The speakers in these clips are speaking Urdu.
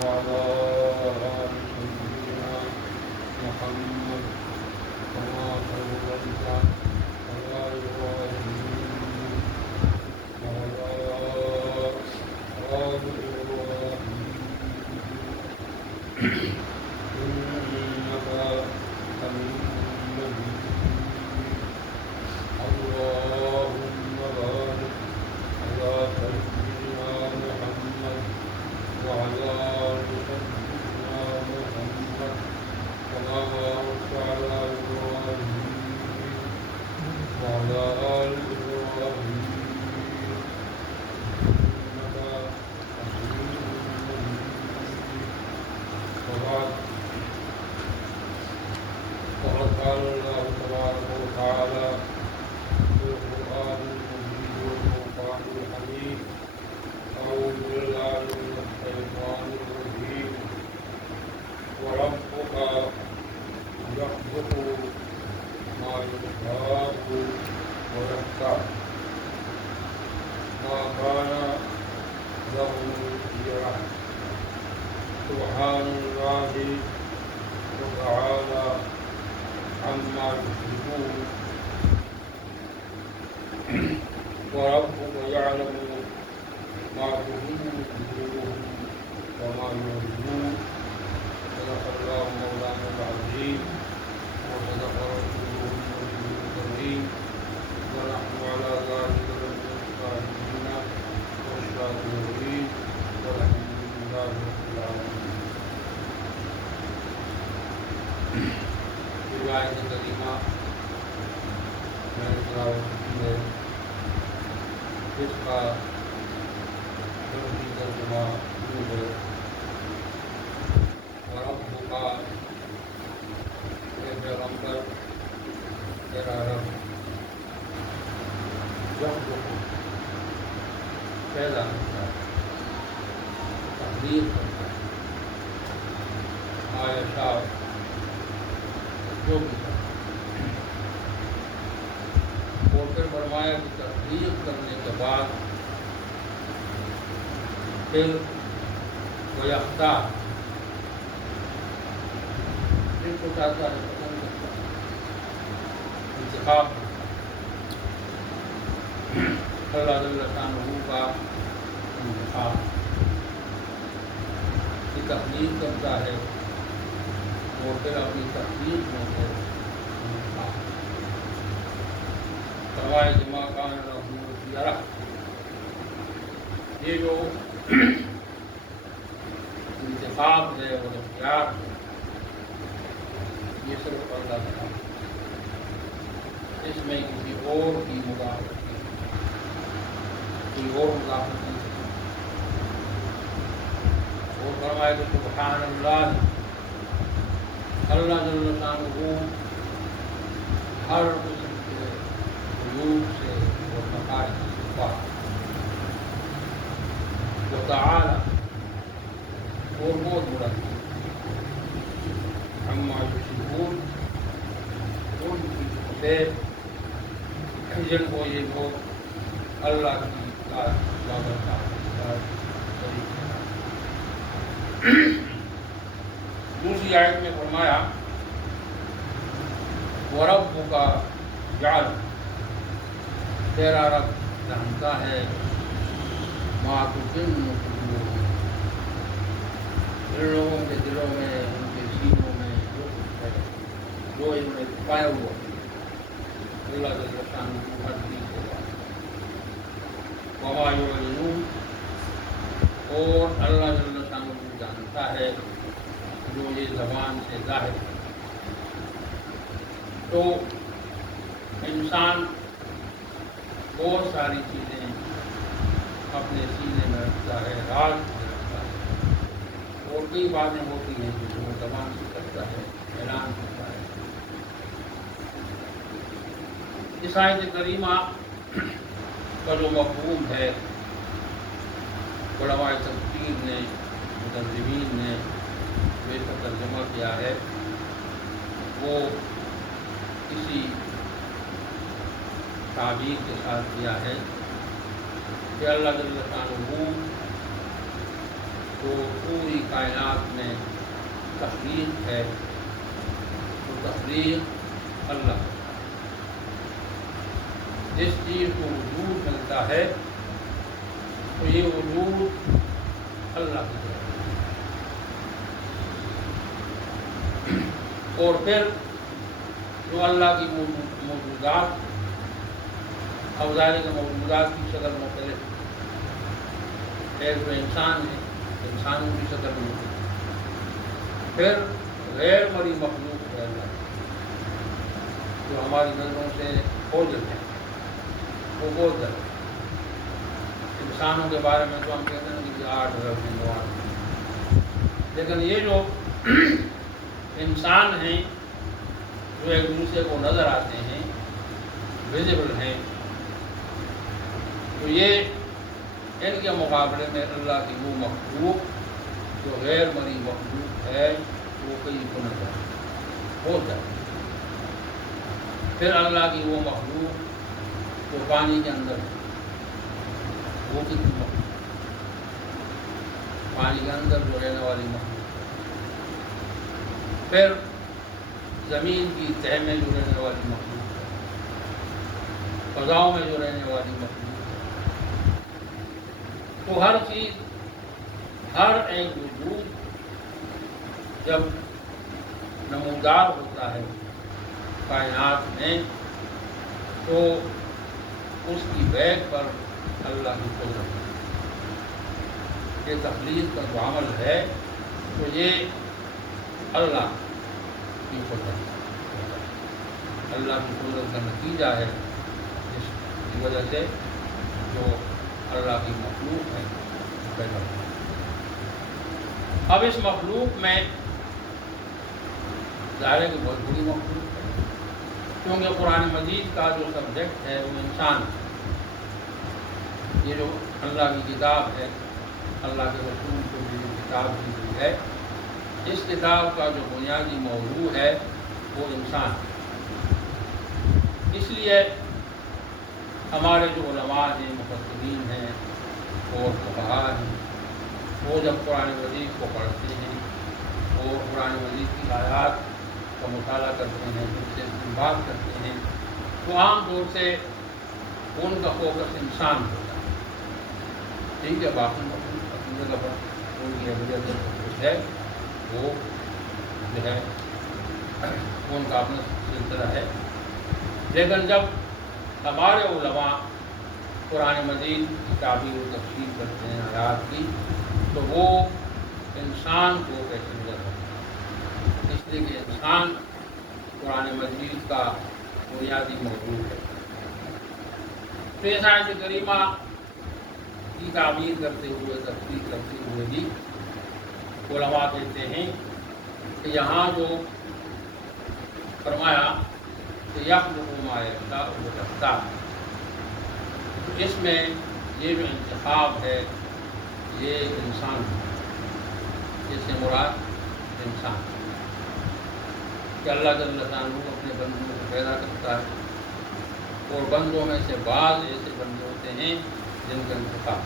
وعلى آل سيدنا محمد كما صليت على إبراهيم وعلى آل إبراهيم إنك حميد مجيد. اللهم بارك على سيدنا محمد وعلى آل سيدنا محمد كما باركت على إبراهيم وعلى آل إبراهيم إنك حميد مجيد. وبعد، فقد قال الله تبارك وتعالى في القرآن المجيد والفرقان الحميد: أعوذ بالله من الشيطان الرجيم. وربك يخلق ما يشاء ويختار ما كان لهم الخيرة. سبحان الله وتعالى عما يشركون. وربك يعلم ما تكن صدورهم وما يعلنون. صدق الله مولانا العظيم وصدق رسوله النبي الكريم، ونحن على ذلك من الشاهدين والشاكرين، والحمد لله رب العالمين. روایت کریمہ میں نے تلاوت کی ہے، اس کا عربی ترجمہ یوں ہے: وربک، اے پیغمبر، تیرا رب یخلق پیدا کرتا ہے، تخلیق کرتا ہے، ما یشاء جو بھی کرتا ہے. اور پھر فرمایا کہ تخلیق کرنے کے بعد پھر وہ یختار، جن کو چاہتا ہے پسند کرتا ہے، انتخاب اللہ جل شانہ کا انتخاب کی تخلیق کرتا ہے، اور پھر اپنی تخلیق میں سے انتخاب فرمائے جمع کان لہم الخیرہ. یہ جو انتخاب ہے اور اختیار ہے، یہ صرف اللہ کا ہے، اس میں کسی اور کی مداخلت نہیں، کوئی اور مداخلت نہیں. اور فرمائے کہ سبحان اللہ، اللہ جل شانہ ہر قسم کے عیوب سے اور نقائص سے پاک. وتعالی، اور بہت بڑا عما یشرکون، ان سے جن کو یہ لوگ اللہ کی عبادت کا شریک ٹھہراتے ہیں. دوسری آیت میں فرمایا وَرَبُّكَ يَعْلَمُ، تیرا رب جانتا ہے مَا تُكِنُّ صُدُورُهُمْ، ان لوگوں کے دلوں میں، ان کے سینوں میں جو کچھ ہے، جو انہوں نے چھپایا ہوا ہے. اللہ جل شانہ ہر چیز کو جانتا ہے. وَمَا يُعْلِنُونَ، اور اللہ جل شانہ جانتا ہے جو یہ زبان سے ظاہر ہے. تو انسان بہت ساری چیزیں اپنے سینے میں رکھتا ہے، راز میں رکھتا ہے، اور کئی باتیں ہوتی ہیں جو وہ زبان سے کرتا ہے، اعلان کرتا ہے. اس آیت کریمہ کا جو مفہوم ہے، علماء تفسیر نے، مترجمین نے جو اس کا ترجمہ کیا ہے، وہ کسی تعبیر کے ساتھ کیا ہے کہ اللہ جل شانہ کو پوری کائنات میں تخلیق ہے تو تخلیق اللہ، جس چیز کو وجود ملتا ہے تو یہ وجود اللہ کی طرف ہے، اور پھر جو اللہ کی موجودات، اب ظاہر ہے کہ موجودات کی شکل مختلف، ایک جو انسان ہے انسانوں کی شکل مختلف، پھر غیر مرئی مخلوق ہے اللہ جو ہماری نظروں سے اوجھل ہے، وہ بہت ہے۔ انسانوں کے بارے میں تو ہم کہتے ہیں کہ 8 ارب ہیں 9 ارب، لیکن یہ جو انسان ہیں جو ایک دوسرے کو نظر آتے ہیں، ویزیبل ہیں، تو یہ ان کے مقابلے میں اللہ کی وہ مخلوق جو غیر مرئی مخلوق ہے وہ کئی گنا ہو جائے۔ پھر اللہ کی وہ مخلوق جو پانی کے اندر ہے وہ کتنی مخلوق، پانی کے اندر جو رہنے والی مخلوق، پھر زمین کی تہ میں جو رہنے والی مخلوق ہے، فضاؤں میں جو رہنے والی مخلوق ہے، تو ہر چیز، ہر ایک وجود جب نمودار ہوتا ہے کائنات میں تو اس کی بیک پر اللہ کی قدرت ہے۔ یہ تخلیق کا جو عمل ہے تو یہ اللہ کی قدرت ہے، اللہ کی قدرت کا نتیجہ ہے، جس کی وجہ سے جو اللہ کی مخلوق ہے پیدا ہوئی۔ اب اس مخلوق میں ظاہر ہے کہ بہت بڑی مخلوق ہے، کیونکہ قرآن مجید کا جو سبجیکٹ ہے وہ انسان ہے۔ یہ جو اللہ کی کتاب ہے، اللہ کے رسول کو جو کتاب دی گئی ہے، اس کتاب کا جو بنیادی موضوع ہے وہ انسان ہے۔ اس لیے ہمارے جو علماء ہیں، مفسرین ہیں اور فقہاء ہیں، وہ جب قرآن مجید کو پڑھتے ہیں اور قرآن مجید کی آیات کا مطالعہ کرتے ہیں، ان سے استنباط کرتے ہیں، تو عام طور سے ان کا فوکس انسان ہوتا ہے۔ ٹھیک ہے، باقی مخلوق اپنی جگہ پر ان کی اہمیت کچھ ہے، وہ جو ہے ان کا اپنا سلسلہ ہے، لیکن جب ہمارے علماء قرآن مجید کی تعبیر و تفسیر کرتے ہیں آیات کی، تو وہ انسان کو کیسے نظر رکھتے ہیں، اس لیے کہ انسان قرآن مجید کا بنیادی موضوع ہے۔ تو اس آیت کریمہ کی تعبیر کرتے ہوئے، تفسیر کرتے ہوئے بھی علماء کہتے ہیں کہ یہاں جو فرمایا کہ یخلق ما یشاء ویختار، تو اس میں یہ جو انتخاب ہے یہ انسان ہے، اس سے مراد انسان، کہ اللہ جل شانہ اپنے بندوں کو پیدا کرتا ہے اور بندوں میں سے بعض ایسے بندے ہوتے ہیں جن کا انتخاب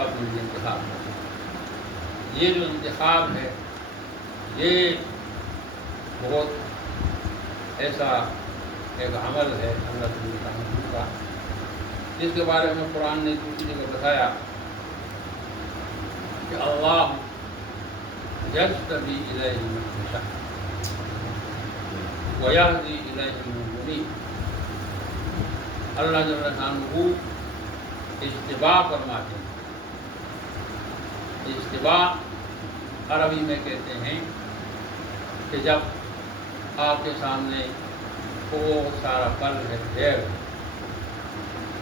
اپنے لیے انتخاب کرتے ہیں۔ یہ جو انتخاب ہے یہ بہت ایسا ایک عمل ہے اللہ تعالیٰ کا، جس کے بارے میں قرآن نے دوسری جگہ بتایا کہ اللہ یجتبی الیہ من یشاء ویہدی الیہ من ینیب۔ اللہ جل شانہ اجتباء فرماتے ہیں۔ اجتباء عربی میں کہتے ہیں کہ جب آپ کے سامنے بہت سارا پھل ہے، ڈھیر ہے،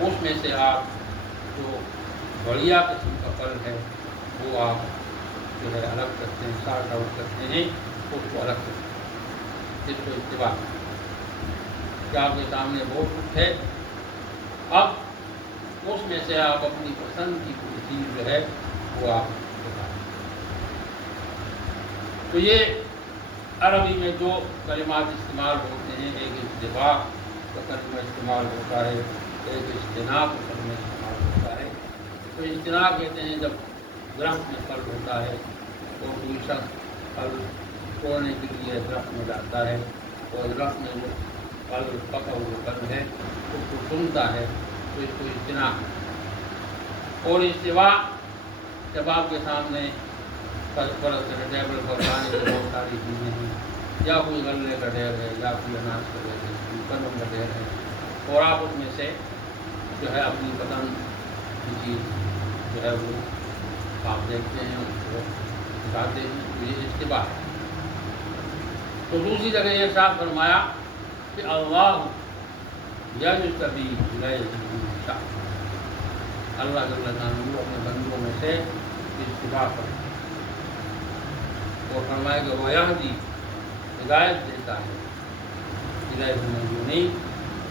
اس میں سے آپ جو بڑھیا قسم کا پھل ہے وہ آپ جو ہے الگ کرتے ہیں، سارٹ آؤٹ کرتے ہیں، اس کو الگ کرتے ہیں، اس کو اجتباء۔ کہ آپ کے سامنے بہت کچھ ہے، اب اس میں سے آپ اپنی پسند کی کوئی چیز جو ہے وہ آپ بتائیں۔ تو یہ عربی میں جو کلمات استعمال ہوتے ہیں، ایک اجتباء کا کلمہ استعمال ہوتا ہے، ایک اجتناب کا کلمہ استعمال ہوتا ہے۔ تو اجتناب کہتے ہیں جب درخت میں پھل ہوتا ہے اور کوئی شخص پھل توڑنے کے لیے درخت میں جاتا ہے اور درخت میں جو پھل پکا ہوا پھل ہے اس کو سنتا ہے تو اس کو اجتناع ہے۔ اور استوا جب آپ کے سامنے ٹیبل پر کھانے کی بہت ساری چیزیں ہیں، یا کوئی غلے کا ڈھیر ہے یا کوئی اناج کا ڈھیر ہے، کوئی پھلوں کا ڈھیر ہے، اور آپ اس میں سے جو ہے اپنی پسند کی چیز جو ہے وہ آپ دیکھتے ہیں، اس کو اٹھاتے ہیں، یہ استوا ہے۔ تو دوسری جگہ یہ ارشاد فرمایا کہ اللہ یجتبی الیہ من یشاء، اللہ جل جلالہ اپنے بندوں میں سے اجتبا کرتا ہے اور فرمائے کہ وہ یہدی ہدایت دیتا ہے الیہ من یونیب،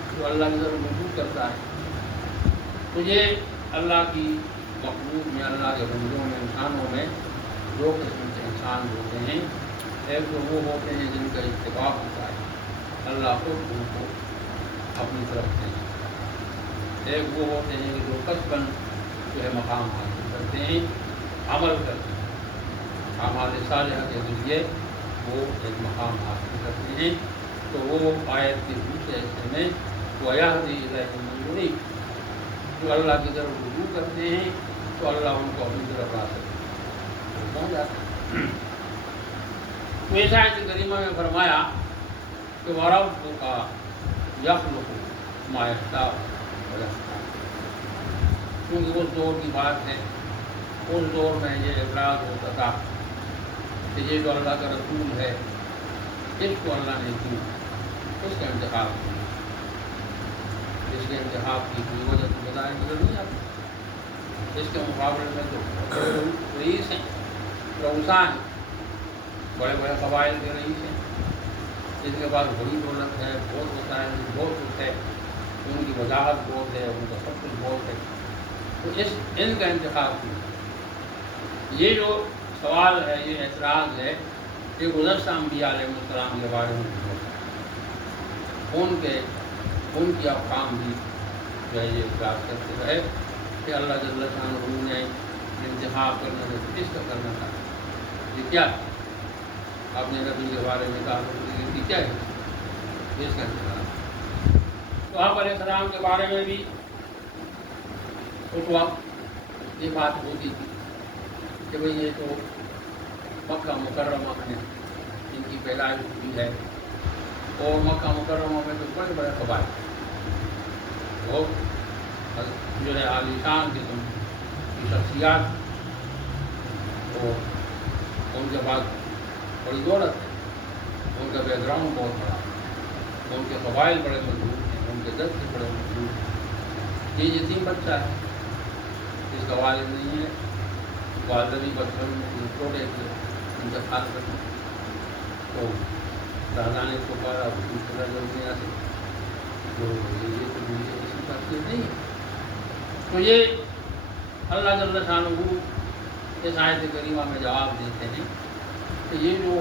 تو اللہ کی طرف رجوع کرتا ہے۔ تو یہ اللہ کی مخلوق میں، اللہ کے بندوں میں، انسانوں میں دو قسم کے انسان ہوتے ہیں۔ ایک تو وہ ہوتے ہیں جن کا اتباع ہوتا ہے، اللہ خود ان کو اپنی طرف سے، ایک وہ ہوتے ہیں کہ جو قصباً جو ہے مقام حاصل کرتے ہیں، عمل کرتے ہیں، اعمال صالحہ کے ذریعے وہ ایک مقام حاصل کرتے ہیں۔ تو وہ آیت کے دوسرے حصے میں وَيَهْدِي إِلَيْهِ مَن يُنِيبُ، جو اللہ کی طرف رجوع کرتے ہیں تو اللہ ان کو اپنی طرف راغب پہنچ جاتا ہے۔ تو اس آیت کریمہ میں فرمایا کہ وَرَبُّكَ يَخْلُقُ مَا يَشَاءُ وَيَخْتَارُ، کیونکہ اس دور کی بات ہے، اس دور میں یہ اعتراض ہوتا تھا کہ یہ جو اللہ کا رسول ہے اس کو اللہ نے کیوں اس کا انتخاب کیا، اس کے انتخاب کی کوئی وجہ تو بتائیں نظر نہیں آتی۔ اس کے مقابلے میں تو رئیس ہیں، رؤساء ہیں، بڑے بڑے قبائل کے رئیس ہیں، جن کے پاس بڑی دولت ہے، بہت ہوتا ہے، بہت کچھ ہے، ان کی وضاحت بہت ہے، ان کا سب کچھ بہت ہے، تو ان کا انتخاب کیا۔ یہ جو سوال ہے، یہ اعتراض ہے، یہ گزشتہ انبیاء علیہ السلام کے بارے میں ان کی افہام بھی جو ہے یہ اعتراض کرتے رہے کہ اللہ جل شانہ نے انتخاب کرنے سے کس کا کرنا تھا، یہ کیا ہے، آپ نے نبی کے بارے میں کہا کہ کیا ہے اس کا انتخاب۔ تو آپ علیہ السلام کے بارے میں بھی اس وقت یہ بات ہوتی تھی کہ بھئی یہ تو مکہ مکرمہ میں ان کی پیدائش ہوئی ہے، اور مکہ مکرمہ میں تو بڑے بڑے قبائل بہت جو ہے عالیشان قسم کی شخصیات، اور ان کے پاس بڑی دولت ہے، ان کا بیک گراؤنڈ بہت بڑا ہے، ان کے قبائل بڑے مضبوط ہیں، ان کے دست بڑے مضبوط ہیں۔ یہ یتیم بچہ ہے، اس کا والد نہیں ہے، والد بھی بچپن میں چھوٹے تھے، انتقال کرنا تو دادا نے کو پارا دوسرا جلدی آ سکے، تو یہ تو کسی بات نہیں ہے۔ تو یہ اللہ جل شانہ اس آیت کریمہ میں جواب دیتے ہیں کہ یہ جو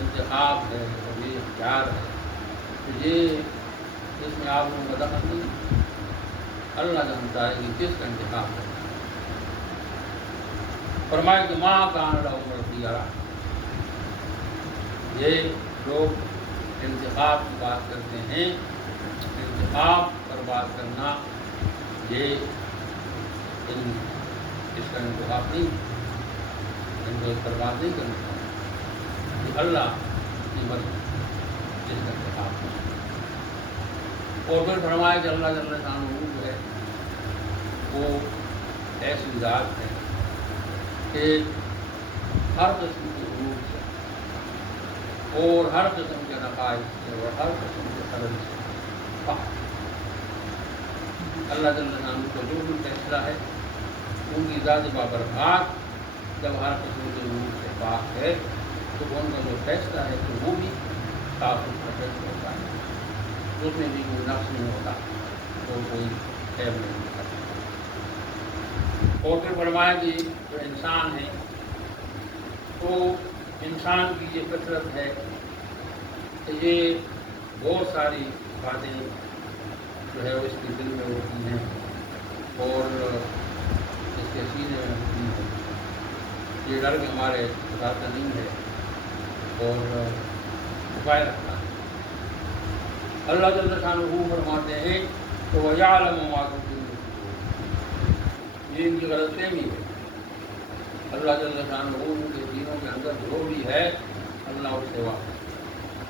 انتخاب ہے اور یہ اختیار ہے، تو یہ اس میں آپ کو دخل نہیں، اللہ جانتا ہے کہ کس کا انتخاب ہے۔ فرمائے کہ ماں کان لہم الخیرہ، یہ لوگ انتخاب کی بات کرتے ہیں، انتخاب پر بات کرنا یہ اس کا انتخاب نہیں، ان کو اس پر بات نہیں کرنا چاہیے، کہ اللہ کی مرضی جس کا انتخاب ہے۔ اور پھر فرمایا کہ اللہ جل شانہ جو ہے وہ ایسی ذات ہے کہ ہر قسم کے عروج سے اور ہر قسم کے نقائص سے اور ہر قسم کے خلل سے پاک۔ اللہ جل شانہ کو جو بھی فیصلہ ہے ان کی ذات بابرکات جب ہر قسم کے عروج سے پاک ہے تو ان کا جو فیصلہ ہے تو وہ بھی صاف ستھرا فیصلہ ہوتا ہے، اس میں بھی کوئی نقص نہیں ہوتا اور کوئی عیب نہیں ہوتا۔ اور پھر فرمایا کہ جو انسان ہے تو انسان کی یہ فطرت ہے کہ یہ بہت ساری باتیں جو ہے اس کے دل میں ہوتی ہیں اور اس کے سینے میں ہوتی ہیں، یہ ڈر کے ہمارے بتاتا نہیں ہے اور چھپائے رکھتا ہے۔ اللہ جل شانہ فرماتے ہیں تو وَيَعْلَمُ مَا تُبْدُونَ یہ ان کی غلط فہمی ہے۔ اللہ جل شانہ کے دینوں کے اندر جو بھی ہے اللہ اس سے واقف،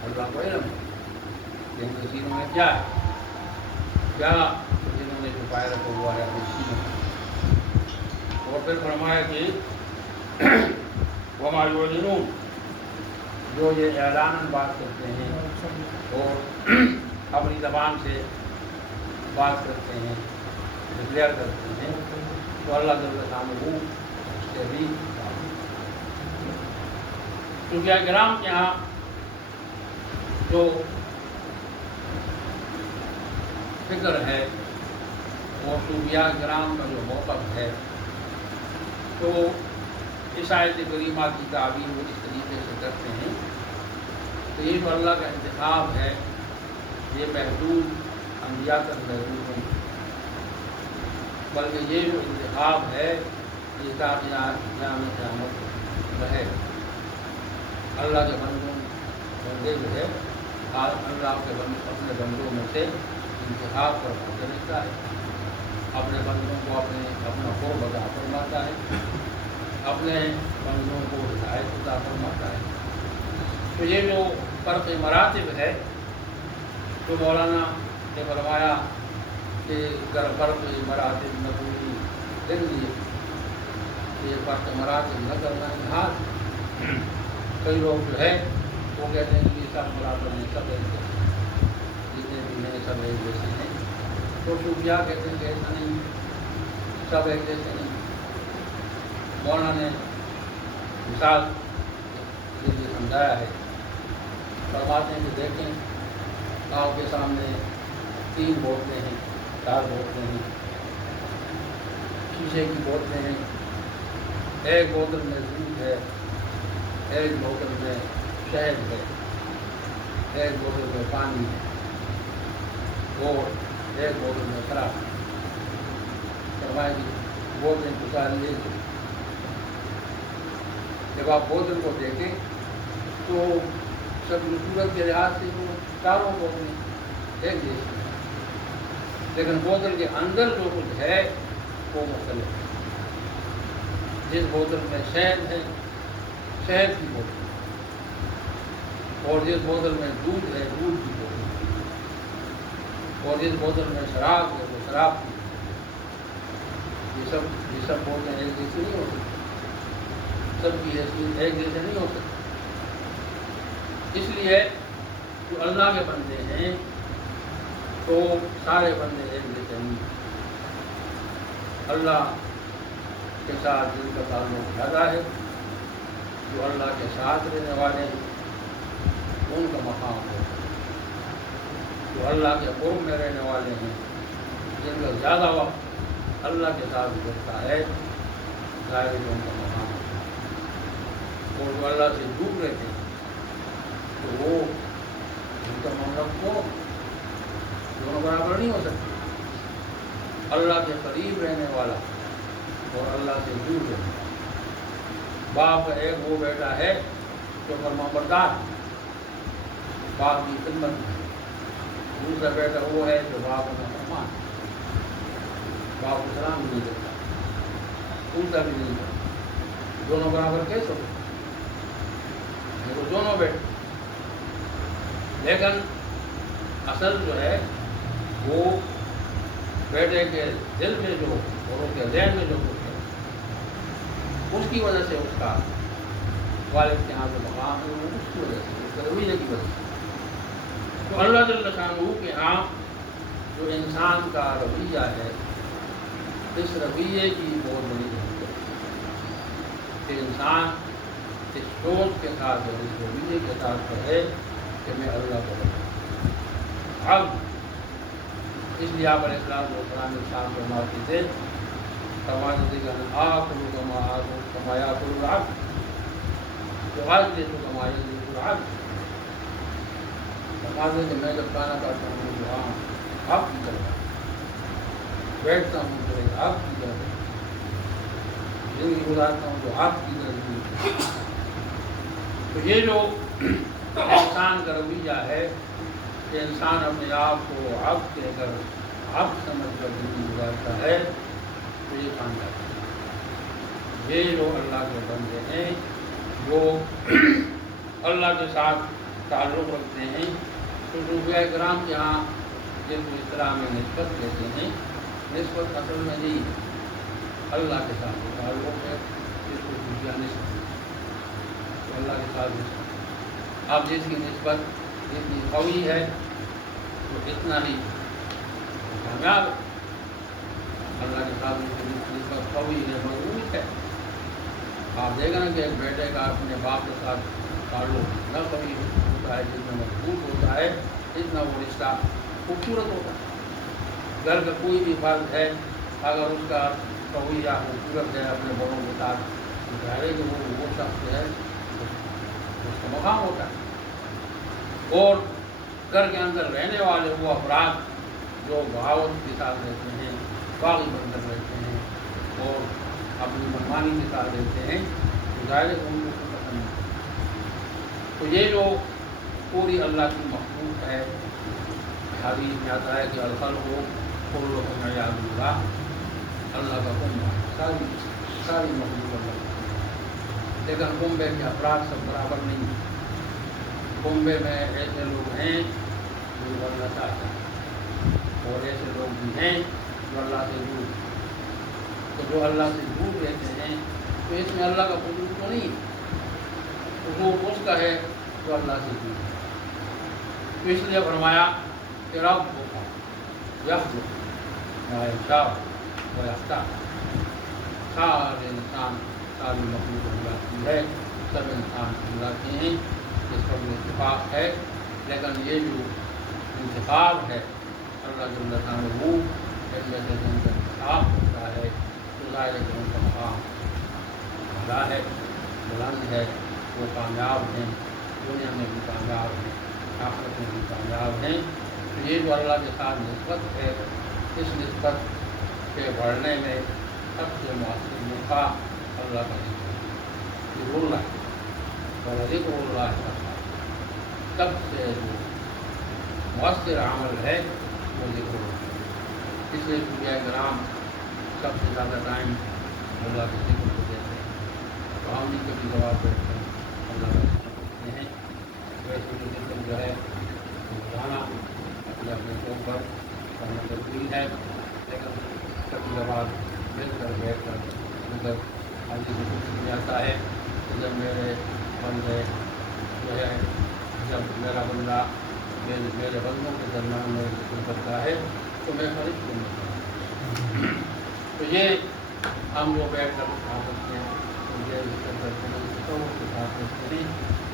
اللہ کو علم ہے کہ ان کے دینوں میں کیا ہے، کیا دینوں نے چھپائے رکھا ہوا ہے اپنے سینوں میں۔ اور پھر فرمایا کہ وَمَا يُعْلِنُونَ جو یہ اعلاناً بات کرتے ہیں اور اپنی زبان سے بات کرتے ہیں، ڈکلیئر کرتے ہیں، تو اللہ جل شانہ اس سے بھی کیونکہ کرام کے یہاں جو فکر ہے اور صوفیاء کرام کا جو موقف ہے تو اس آیت کریمہ کی تعبیر وہ اس طریقے سے کرتے ہیں کہ یہ تو اللہ کا انتخاب ہے، یہ محدود انبیاء تک محدود نہیں، بلکہ یہ جو انتخاب ہے یہ تا قیامت رہے۔ اللہ کے بندے جو ہے اللہ کے اپنے بندوں میں سے انتخاب کرواتے رہتا ہے، اپنے بندوں کو اپنا قرب عطا فرماتا ہے، اپنے بندوں کو ہدایت عطا فرماتا ہے۔ تو یہ جو فرق مراتب ہے تو مولانا نے فرمایا کہ گر فرق مراتب نہ پوری دن لیے یہ فرق مراتب نہ کرنا ہے۔ کئی لوگ جو ہے وہ کہتے ہیں کہ یہ سب مراتب ہیں، سب ایک جیسے جتنے بھی ہیں سب ایک جیسے ہیں، تو صوفیاء کہتے ہیں کہ ایسا نہیں، سب ایک جیسے نہیں۔ مولانا نے مثال کے لیے سمجھایا ہے، فرماتے ہیں کہ دیکھیں آپ کے سامنے 3 بوتلیں ہیں، 4 بوتلیں ہیں، شیشے کی بوتلیں ہیں، ایک بوتل میں دودھ ہے، ایک بوتل میں شہد ہے، ایک بوتل میں پانی ہے اور ایک بوتل میں شراب ہے۔ فرمایا کہ بوتلیں پچار لیجیے۔ جب آپ بوتل کو دیکھیں تو سب صورت کے لحاظ سے وہ چاروں بوتلیں ایک جیسی ہیں، لیکن بوتل کے اندر جو کچھ ہے وہ مختلف ہے۔ جس بوتل میں شہد ہے شہد کی بوتل، اور جس بوتل میں دودھ ہے دودھ کی بوتل، اور جس بوتل میں شراب ہے وہ شراب کی۔ یہ سب بوتلیں ایک جیسی نہیں ہو سکتی، سب کی حیثیت ایک جیسے نہیں ہو سکتی۔ اس لیے جو اللہ کے بندے ہیں تو سارے بندے ایک جیسے نہیں ہیں۔ اللہ کے ساتھ جن کا تعلق زیادہ ہے، جو اللہ کے ساتھ رہنے والے ہیں ان کا مقام ہے، جو اللہ کے قرب میں رہنے والے ہیں جن کا زیادہ وقت اللہ کے ساتھ گزرتا ہے، ظاہر ہے ان کا مقام ہے۔ اور جو اللہ سے دور رہتے ہیں تو وہ ان کا معاملہ کو دونوں برابر نہیں ہو سکتے۔ اللہ کے قریب رہنے والا اور اللہ سے دور رہنے والا۔ باپ کا ایک وہ بیٹا ہے جو فرمانبردار ہے، باپ کی خدمت میں، دوسرا بیٹا وہ ہے جو باپ کا نافرمان ہے، باپ کو سلام بھی نہیں دیتا، پوچھتا بھی نہیں کرتا۔ دونوں برابر کیسے ہو؟ وہ دونوں بیٹے، لیکن اصل جو ہے وہ بیٹے کے دل میں جو اور اس کے ذہن میں جو کچھ ہے اس کی وجہ سے اس کا والد کے یہاں جو مقام ہے وہ اس کی وجہ سے، اس کے رویے کی وجہ سے۔ تو اللہ جل شانہ کے ہاں جو انسان کا رویہ ہے، اس رویے کی بہت بڑی ضرورت ہے کہ انسان اس سوچ کے ساتھ اور اس رویے کے ساتھ رہے کہ میں اللہ کو بتاؤں۔ اب اس لیے آپ علیہ السلام شام فرماتے تھے آکل کما یاکل العبد واجلس کما یجلس العبد۔ فرماتے کہ میں جب کھانا کھاتا ہوں تو ہاں آپ کی طرح بیٹھتا ہوں تو آپ کی طرح زندگی گزارتا ہوں تو آپ کی طرح تو یہ جو انسان کا رویہ ہے کہ انسان اپنے آپ کو عبد کہہ کر عبد سمجھ کر زندگی گزارتا ہے تو یہ کامیاب ہے۔ یہ جو اللہ کے بندے ہیں جو اللہ کے ساتھ تعلق رکھتے ہیں تو صوفیاء کرام کے یہاں جن کو اصطلاح میں نسبت دیتے ہیں، نسبت اصل میں نہیں ہے، اللہ کے ساتھ تعلق ہے، جس کو صوفیاء نسبت تو اللہ کے ساتھ نسبت، اب جس کی نسبت جتنی قوی ہے تو اتنا ہی کامیاب ہے۔ اللہ کے ساتھ نسبت قوی ہے، مضبوط ہے۔ آپ دیکھیں نا کہ ایک بیٹے کا اپنے باپ کے ساتھ تعلق نہ قوی ہوتا ہے، جتنا مضبوط ہوتا ہے اتنا وہ رشتہ خوبصورت ہوتا ہے۔ گھر کا کوئی بھی فرد ہے اگر اس کا قوی یا خوبصورت ہے اپنے بڑوں کے ساتھ، تو ظاہر ہے کہ وہ شخص ہے اس کا مقام ہوتا ہے۔ اور گھر کے اندر رہنے والے وہ افراد جو بغاوت کے ساتھ رہتے ہیں، باغی بن کر رہتے ہیں اور اپنی منمانی کے ساتھ رہتے ہیں، تو ظاہر ہے کہ ان کو پسند نہیں۔ تو یہ جو پوری اللہ کی مخلوق ہے، حدیث میں آتا ہے کہ الخلق کلھم عیاذ باللہ، اللہ کا کنبہ، ساری مخلوق اللہ کا، لیکن کنبے کے افراد سب برابر نہیں ہیں۔ کنبے میں ایسے لوگ ہیں جو اللہ چاہتے ہیں اور ایسے لوگ بھی ہیں جو اللہ سے دور ہیں۔ تو جو اللہ سے دور رہتے ہیں تو اس میں اللہ کا قصور تو نہیں، قصور اس کا ہے جو اللہ سے دور ہے۔ تو اس لیے فرمایا کہ رب یخلق ما یشاء و یختار، سارے انسان، ساری مخلوق اللہ کی ہے، سب انسان اللہ کے ہیں، اس پر بھی اتفاق ہے، لیکن یہ جو انتخاب ہے اللہ جل شانہ وہ ان میں سے جن کا انتخاب ہوتا ہے تو ظاہر ہے کہ ان کا مقام اعلیٰ ہے، بلند ہے، وہ کامیاب ہیں، دنیا میں بھی کامیاب ہیں، آخرت میں بھی کامیاب ہیں۔ تو یہ جو اللہ کے ساتھ نسبت ہے، اس نسبت کے بڑھنے میں سب سے مؤثر موقع اللہ کا ذکر اللہ اور ذکر اللہ کا سب سے جو مؤثر عمل ہے وہ ذکر اللہ۔ اس لیے صوفیاء کرام سب سے زیادہ ٹائم اللہ کے ذکر کو دیتے ہیں، تو ہم بھی کبھی جواب دیتے ہیں اللہ کا ذکر کرتے ہیں۔ ویسے جو ذکر جو ہے روزانہ اپنے شوق پر کرنا ضروری ہے، لیکن کبھی جواب مل کر بیٹھ کر مگر حاضر ذکر جاتا ہے کہ جب میرے بندے جو ہے، جب میرا بندہ میرے بندوں کے درمیان میں ذکر کرتا ہے تو میں خرید کروں۔ تو یہ ہم جو بیٹھ کر کھا سکتے ہیں تو یہ ذکر کرتے ہیں، تصور کے ساتھ کرتے ہیں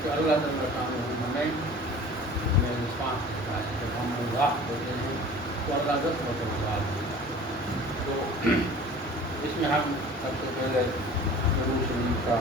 کہ اللہ تعالیٰ تعالیٰ ہمیں رسپانس دیتا ہے۔ جب ہم اللہ ہوتے ہیں تو اللہ 10 مرتبہ دیتا ہے۔ تو اس میں ہم سب سے پہلے درود شریف کا